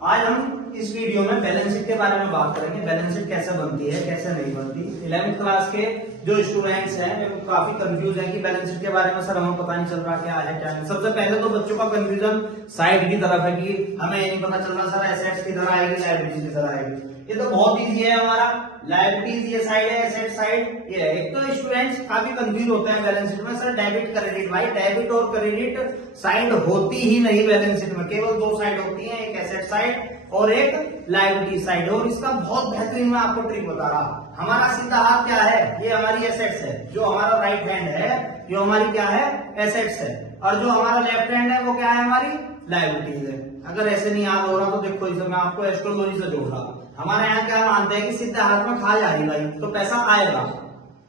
आज हम इस वीडियो में बैलेंस शीट के बारे में बात करेंगे। बैलेंस शीट कैसे बनती है, कैसे नहीं बनती। 11th क्लास के जो स्टूडेंट्स हैं वो काफी कंफ्यूज है कि बैलेंस शीट के बारे में सर हमें पता नहीं चल रहा क्या है क्या नहीं। सबसे पहले तो बच्चों का कंफ्यूजन साइड की तरफ है कि हमें ये नहीं पता चल रहा सर एसेट्स की तरह आएगी लायबिलिटीज की तरह आएगी। ये तो बहुत इजी है हमारा। लायबिलिटीज ये साइड है, एसेट साइड ये है। एक तो स्टूडेंट्स काफी कंफ्यूज होते हैं बैलेंस शीट में, सर डेबिट क्रेडिट। भाई डेबिट और क्रेडिट साइड होती ही नहीं बैलेंस शीट में, केवल दो साइड होती है, एक एसेट साइड और एक लायबिलिटी साइड। और इसका बहुत बेहतरीन मैं आपको ट्रिक बता रहा। हमारा सीधा हाथ क्या है, ये हमारी एसेट्स है। जो हमारा राइट हैंड है जो हमारी क्या है, एसेट्स है। और जो हमारा लेफ्ट हैंड है वो क्या है, हमारी लायबिलिटीज है। अगर ऐसे नहीं याद हो रहा तो देखो इसे मैं आपको एस्ट्रोलॉजी से जोड़ रहा। हमारे यहाँ क्या मानते हैं कि सीधा हाथ में खा जा रही भाई तो पैसा आएगा।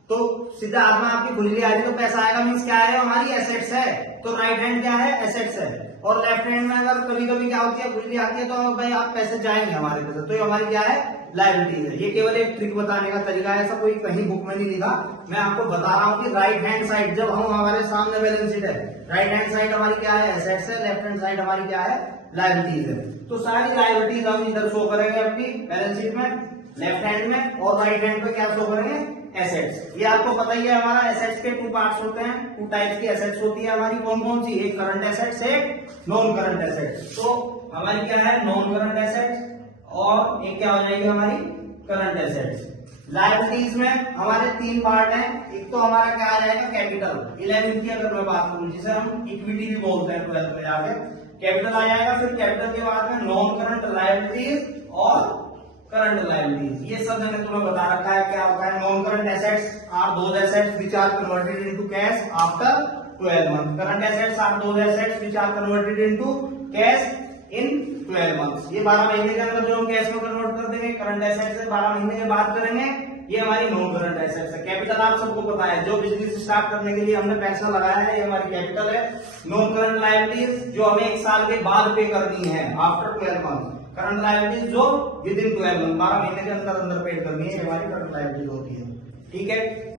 तो सीधा हाथ में आपकी खुजली आ रही तो पैसा आएगा, मीन्स क्या है, हमारी एसेट्स है। तो राइट हैंड क्या है, एसेट्स है। और लेफ्ट हैंड में अगर कभी कभी क्या होती है, खुजली आती है तो भाई आप पैसे जाएंगे हमारे पैसे, तो ये हमारी क्या है, लायबिलिटीज है। ये केवल एक ट्रिक बताने का तरीका है, ऐसा कोई कहीं बुक में नहीं लिखा। मैं आपको बता रहा हूँ कि राइट हैंड साइड जब हम हमारे सामने बैलेंस शीट है, राइट हैंड साइड हमारी क्या है, एसेट्स है, लेफ्ट हैंड साइड हमारी क्या है, लायबिलिटीज है। तो सारी लायबिलिटीज हम इधर शो करेंगे अपनी बैलेंस शीट में, लेफ्ट हैंड में, और राइट हैंड पे क्या शो करेंगे, एसेट्स। ये आपको पता ही है हमारा एसेट्स के टू पार्ट्स होते हैं, टू टाइप्स की एसेट्स होती है हमारी। कौन कौन सी, एक करंट एसेट्स, एक नॉन करंट एसेट्स। तो हमारी क्या है, नॉन करंट एसेट्स, और एक क्या हो जाएगी हमारी, करंट एसेट्स। लायबिलिटीज में हमारे तीन पार्ट हैं। एक तो हमारा क्या आ जाएगा, कैपिटल। 11th की अगर मैं बात करूं, जिसे हम इक्विटी भी बोलते हैं 12th में जाके, कैपिटल आ जाएगा। फिर कैपिटल के बाद में नॉन करंट लायबिलिटीज और करंट लायबिलिटीज। ये सब मैंने तुम्हें बता रखा है क्या होता है। Non current assets are those assets which are converted into cash after 12 month. Current assets are those assets which are converted into cash in 12 months. ये 12 महीने के अंदर जो हम कैश में कन्वर्ट कर देंगे, करंट एसेट्स से 12 महीने के बाद करेंगे, ये हमारी नॉन करंट एसेट्स है। कैपिटल आप सबको पता है, जो बिजनेस स्टार्ट करने के लिए हमने पैसा लगाया है, ये हमारी कैपिटल है। नॉन करंट लायबिलिटीज जो हमें 1 साल के बाद पे करनी है, आफ्टर 12 मंथ। करंट लायबिलिटीज जो विद इन 12 मंथ, 12 महीने के अंदर अंदर पे करनी है, हमारी करंट लायबिलिटीज होती है। ठीक है।